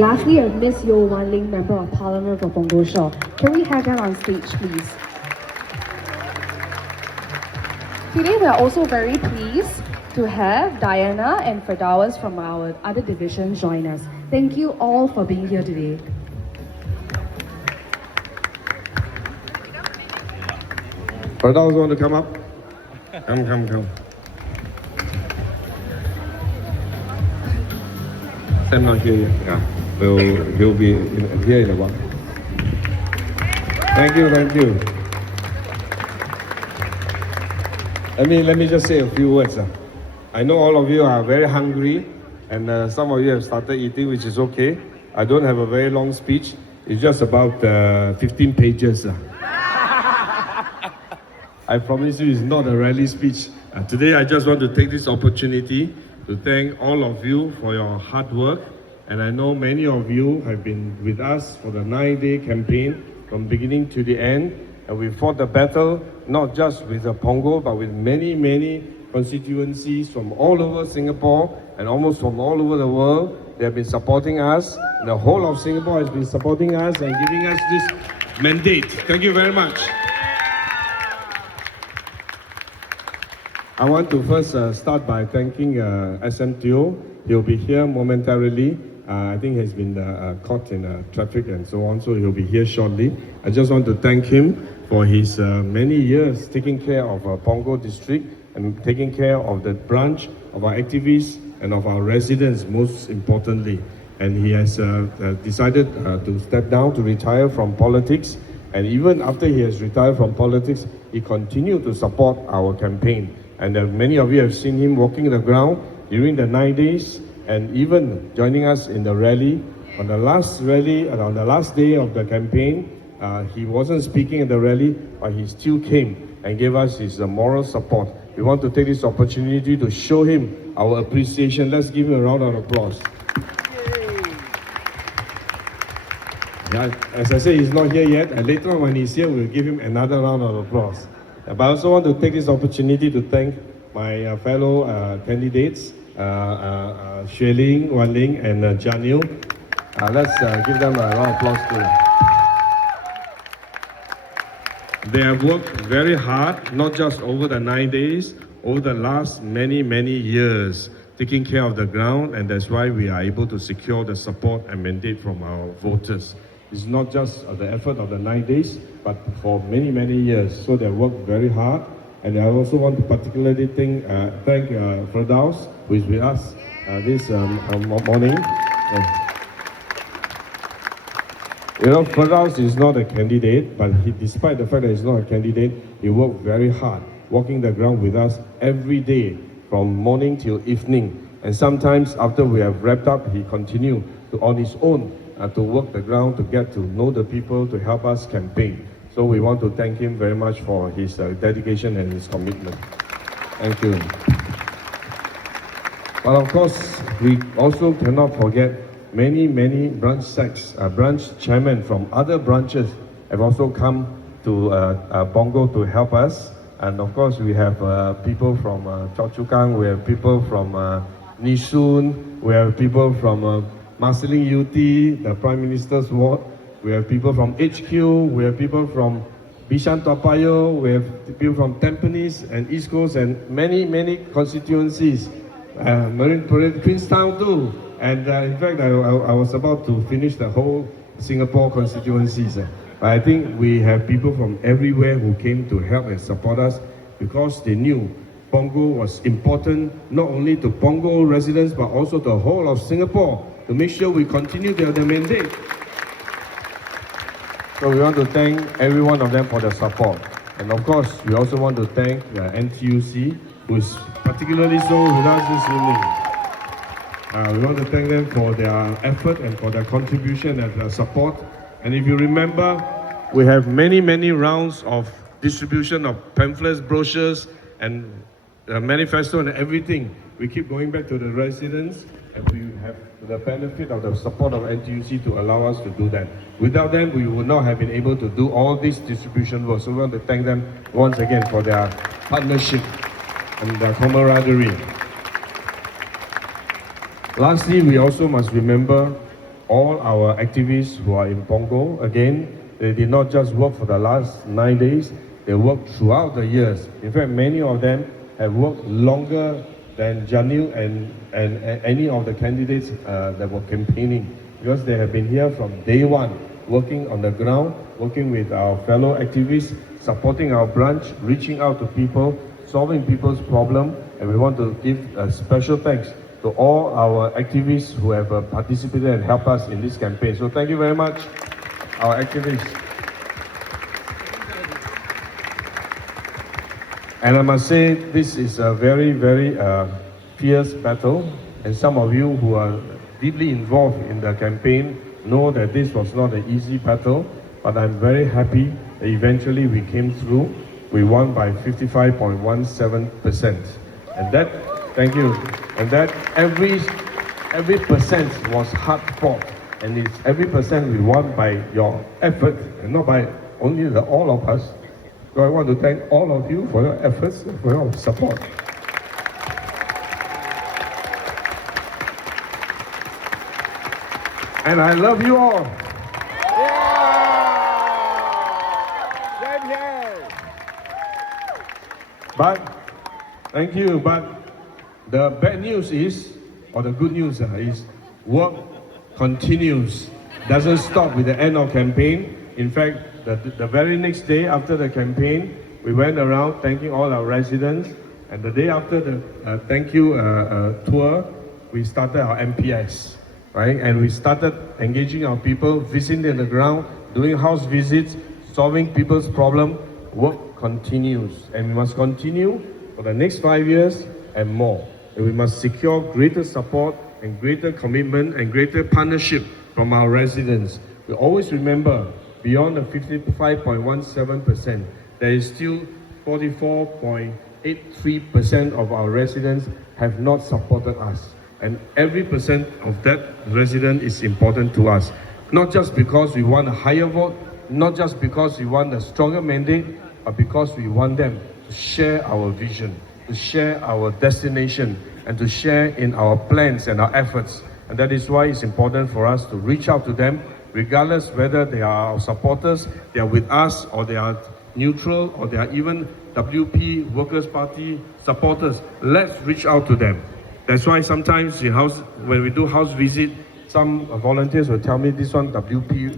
Lastly, Miss Yeo Wan Ling, Member of Parliament for Punggol Shaw. Can we have that on stage, please? Today, we are also very pleased to have Diana and Firdaus from our other division join us. Thank you all for being here today. Firdaus, want to come up? Come. Sam not here yet. Yeah, he'll be here in a while. Thank you. Let me just say a few words. I know all of you are very hungry, and some of you have started eating, which is okay. I don't have a very long speech. It's just about 15 pages. I promise you, it's not a rally speech. Today, I just want to take this opportunity to thank all of you for your hard work. And I know many of you have been with us for the 9-day campaign from beginning to the end. And we fought the battle, not just with the Punggol, but with many constituencies from all over Singapore and almost from all over the world. They have been supporting us. And the whole of Singapore has been supporting us and giving us this mandate. Thank you very much. I want to first start by thanking SM Teo. He'll be here momentarily. I think he's been caught in traffic and so on, so he'll be here shortly. I just want to thank him for his many years taking care of Punggol district and taking care of the branch, of our activists and of our residents, most importantly. And he has decided to step down, to retire from politics. And even after he has retired from politics, he continued to support our campaign. And many of you have seen him walking the ground during the 9 days and even joining us in the rally. On the last rally and on the last day of the campaign, he wasn't speaking at the rally, but he still came and gave us his moral support. We want to take this opportunity to show him our appreciation. Let's give him a round of applause. Yeah, as I say, he's not here yet, and later on when he's here, we'll give him another round of applause. But I also want to take this opportunity to thank my fellow candidates, Xuan Ling, Wan Ling, and Janil. Let's give them a round of applause too. They have worked very hard, not just over the 9 days, over the last many years, taking care of the ground, and that's why we are able to secure the support and mandate from our voters. It's not just the effort of the 9 days, but for many years. So they worked very hard. And I also want to particularly thank Firdaus, who is with us this morning. Firdaus is not a candidate, but despite the fact that he's not a candidate, he worked very hard, walking the ground with us every day, from morning till evening. And sometimes after we have wrapped up, he continued on his own to work the ground, to get to know the people, to help us campaign. So we want to thank him very much for his dedication and his commitment. Thank you. But of course, we also cannot forget many branch chairmen from other branches have also come to Punggol to help us. And of course, we have people from Choa Chu Kang, we have people from Nee Soon, we have people from Marsiling UT, the Prime Minister's ward. We have people from HQ, we have people from Bishan Toa Payoh, we have people from Tampines and East Coast and many constituencies. Marine Parade, Queenstown too. And in fact, I was about to finish the whole Singapore constituencies. But I think we have people from everywhere who came to help and support us because they knew Punggol was important, not only to Punggol residents, but also to the whole of Singapore, to make sure we continue their mandate. So we want to thank every one of them for their support. And of course, we also want to thank NTUC, who is particularly so with us this evening. We want to thank them for their effort and for their contribution and their support. And if you remember, we have many rounds of distribution of pamphlets, brochures, and manifesto and everything. We keep going back to the residents, and we have the benefit of the support of NTUC to allow us to do that. Without them, we would not have been able to do all this distribution work. So we want to thank them once again for their partnership and their camaraderie. Lastly, we also must remember all our activists who are in Pongo. Again, they did not just work for the last 9 days, they worked throughout the years. In fact, many of them have worked longer than Janil and any of the candidates that were campaigning, because they have been here from day one, working on the ground, working with our fellow activists, supporting our branch, reaching out to people, solving people's problems, and we want to give a special thanks to all our activists who have participated and helped us in this campaign. So thank you very much, our activists. And I must say, this is a very, very fierce battle, and some of you who are deeply involved in the campaign know that this was not an easy battle, but I'm very happy that eventually we came through. We won by 55.17%. And that, thank you, and that every percent was hard fought, and it's every percent we won by your effort, and not by only all of us. So I want to thank all of you for your efforts, for your support. And I love you all. But, thank you, but the bad news is, or the good news is, work continues. Doesn't stop with the end of campaign. In fact, the very next day after the campaign, we went around thanking all our residents, and the day after the thank you tour, we started our MPS, right? And we started engaging our people, visiting the ground, doing house visits, solving people's problems. Work continues, and we must continue for the next 5 years and more. And we must secure greater support and greater commitment and greater partnership from our residents. We always remember, beyond the 55.17%, there is still 44.83% of our residents have not supported us. And every percent of that resident is important to us. Not just because we want a higher vote, not just because we want a stronger mandate, but because we want them to share our vision, to share our destination, and to share in our plans and our efforts. And that is why it's important for us to reach out to them, regardless whether they are our supporters, they are with us, or they are neutral, or they are even WP, Workers' Party supporters. Let's reach out to them. That's why sometimes when we do house visit, some volunteers will tell me, this one WP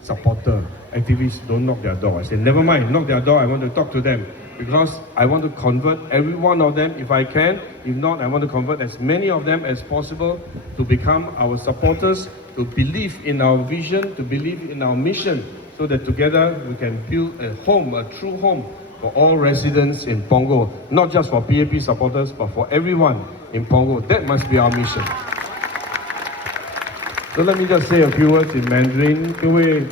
supporter, activists, don't knock their door. I say, never mind, knock their door, I want to talk to them, because I want to convert every one of them if I can. If not, I want to convert as many of them as possible to become our supporters, to believe in our vision, to believe in our mission, so that together we can build a home, a true home for all residents in Pongo, not just for PAP supporters, but for everyone in Pongo. That must be our mission. So let me just say a few words in Mandarin. 各位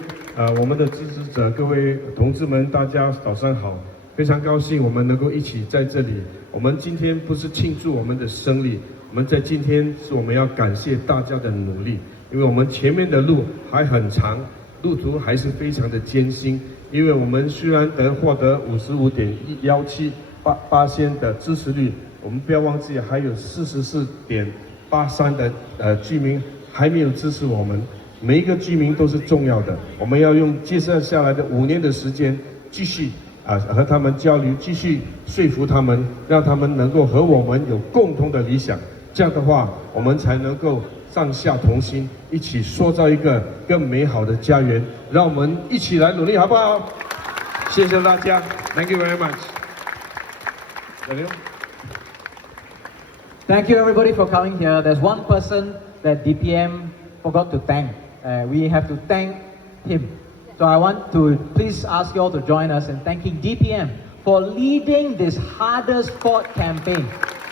我们的支持者，各位同志们，大家早上好！非常高兴我们能够一起在这里。我们今天不是庆祝我们的胜利，我们在今天是我们要感谢大家的努力，因为我们前面的路还很长，路途还是非常的艰辛。因为我们虽然获得55.178%的支持率，我们不要忘记还有44.83%的居民还没有支持我们。每一个居民都是重要的，我们要用接下来的5年的时间，继续和他们交流，继续说服他们，让他们能够和我们有共同的理想。这样的话，我们才能够上下同心，一起塑造一个更美好的家园。让我们一起来努力，好不好？谢谢大家 ，Thank you very much. Thank you everybody for coming here. There's one person that DPM forgot to thank. We have to thank him. So I want to please ask you all to join us in thanking DPM for leading this hardest fought campaign.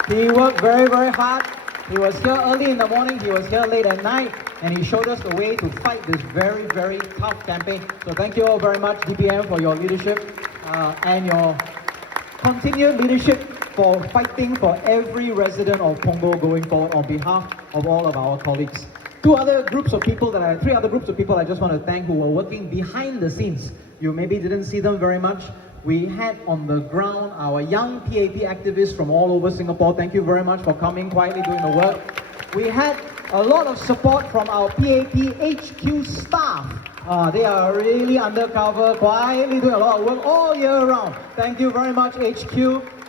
He worked very, very hard. He was here early in the morning, he was here late at night, and he showed us the way to fight this very, very tough campaign. So thank you all very much, DPM, for your leadership and your continued leadership for fighting for every resident of Pongo going forward on behalf of all of our colleagues. Three other groups of people I just want to thank who were working behind the scenes. You maybe didn't see them very much. We had on the ground our young PAP activists from all over Singapore. Thank you very much for coming quietly doing the work. We had a lot of support from our PAP HQ staff. They are really undercover, quietly doing a lot of work all year round. Thank you very much, HQ.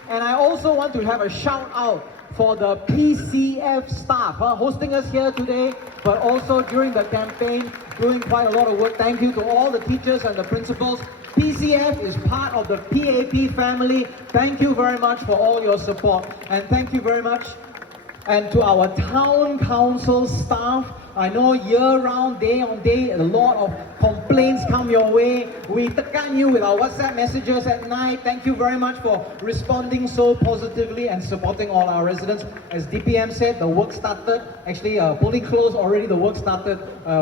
And I also want to have a shout out for the PCF staff hosting us here today, but also during the campaign, doing quite a lot of work. Thank you to all the teachers and the principals. PCF is part of the PAP family. Thank you very much for all your support. And thank you very much. And to our town council staff, I know year-round, day on day, a lot of complaints come your way. We tekan you with our WhatsApp messages at night. Thank you very much for responding so positively and supporting all our residents. As DPM said, the work started. Actually, fully closed already, the work started.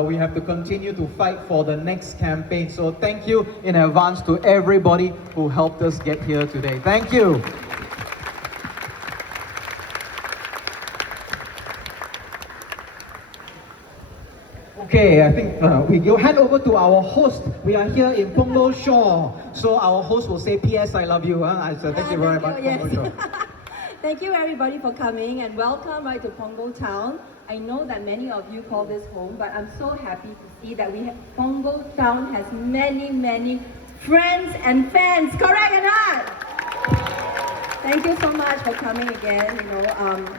We have to continue to fight for the next campaign. So thank you in advance to everybody who helped us get here today. Thank you. Okay, I think we'll hand over to our host. We are here in Punggol Shore. So our host will say, P.S. I love you. So thank you very much, yes. Punggol Shore. Thank you everybody for coming and welcome right to Punggol Town. I know that many of you call this home, but I'm so happy to see that Punggol Town has many friends and fans, correct or not? Thank you so much for coming again.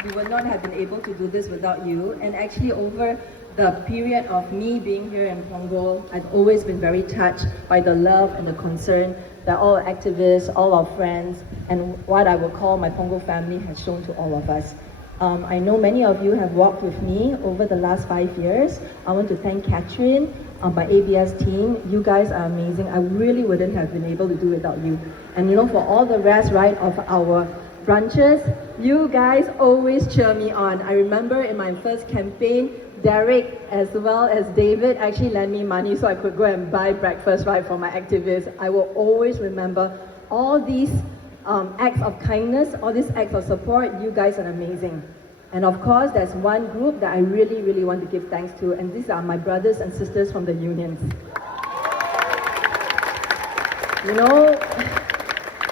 We would not have been able to do this without you. And actually over the period of me being here in Punggol, I've always been very touched by the love and the concern that all activists, all our friends, and what I would call my Punggol family has shown to all of us. I know many of you have walked with me over the last 5 years. I want to thank Catherine, my ABS team. You guys are amazing. I really wouldn't have been able to do it without you. And for all the rest, right, of our branches, you guys always cheer me on. I remember in my first campaign, Derek as well as David actually lent me money so I could go and buy breakfast right for my activists. I will always remember all these acts of kindness, all these acts of support. You guys are amazing. And of course, there's one group that I really want to give thanks to, and these are my brothers and sisters from the unions.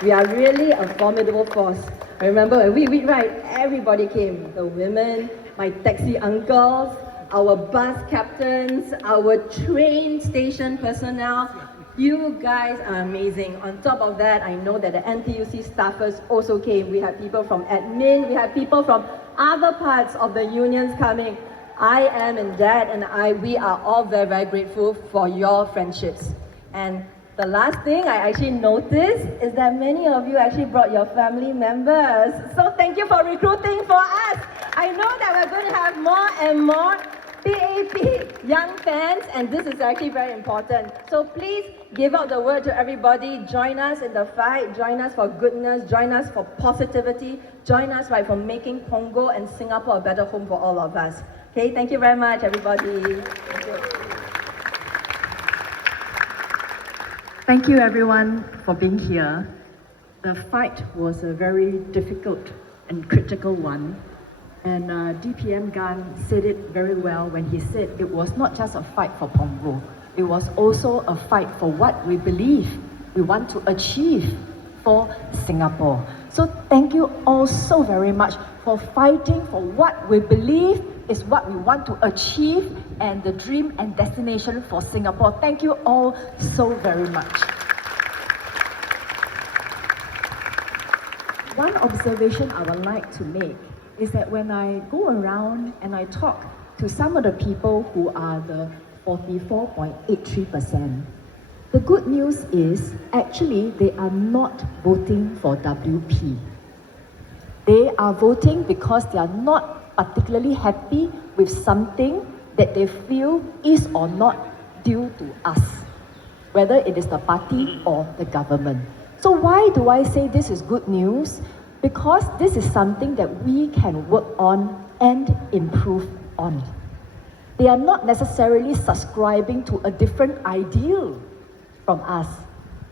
We are really a formidable force. I remember when we right, everybody came. The women, my taxi uncles, our bus captains, our train station personnel. You guys are amazing. On top of that, I know that the NTUC staffers also came. We had people from admin, we had people from other parts of the unions coming. I am and Dad and we are all very grateful for your friendships. And the last thing I actually noticed is that many of you actually brought your family members. So thank you for recruiting for us. I know that we're going to have more and more PAP young fans, and this is actually very important. So please give out the word to everybody. Join us in the fight. Join us for goodness. Join us for positivity. Join us for making Punggol and Singapore a better home for all of us. Okay, thank you very much, everybody. Thank you. Thank you everyone for being here. The fight was a very difficult and critical one. And DPM Gan said it very well when he said it was not just a fight for Punggol. It was also a fight for what we believe we want to achieve for Singapore. So thank you all so very much for fighting for what we believe is what we want to achieve and the dream and destination for Singapore. Thank you all so very much. One observation I would like to make is that when I go around and I talk to some of the people who are the 44.83%, the good news is actually they are not voting for WP. They are voting because they are not particularly happy with something that they feel is or not due to us, whether it is the party or the government. So why do I say this is good news? Because this is something that we can work on and improve on. They are not necessarily subscribing to a different ideal from us.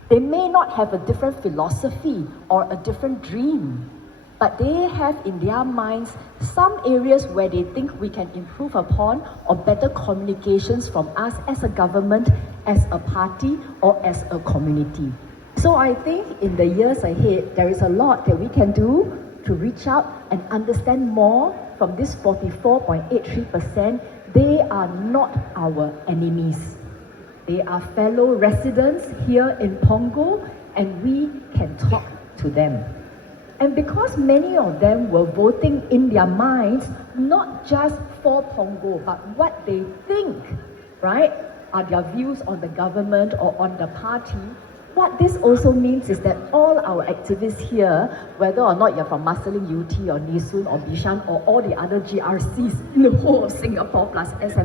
They may not have a different philosophy or a different dream, but they have in their minds some areas where they think we can improve upon or better communications from us as a government, as a party, or as a community. So I think in the years ahead, there is a lot that we can do to reach out and understand more from from this 44.83%, they are not our enemies. They are fellow residents here in Punggol, and we can talk to them. And because many of them were voting in their minds, not just for Punggol, but what they think, right, are their views on the government or on the party. What this also means is that all our activists here, whether or not you're from Marsiling UT or Nee Soon or Bishan or all the other GRCs in the whole of Singapore plus SM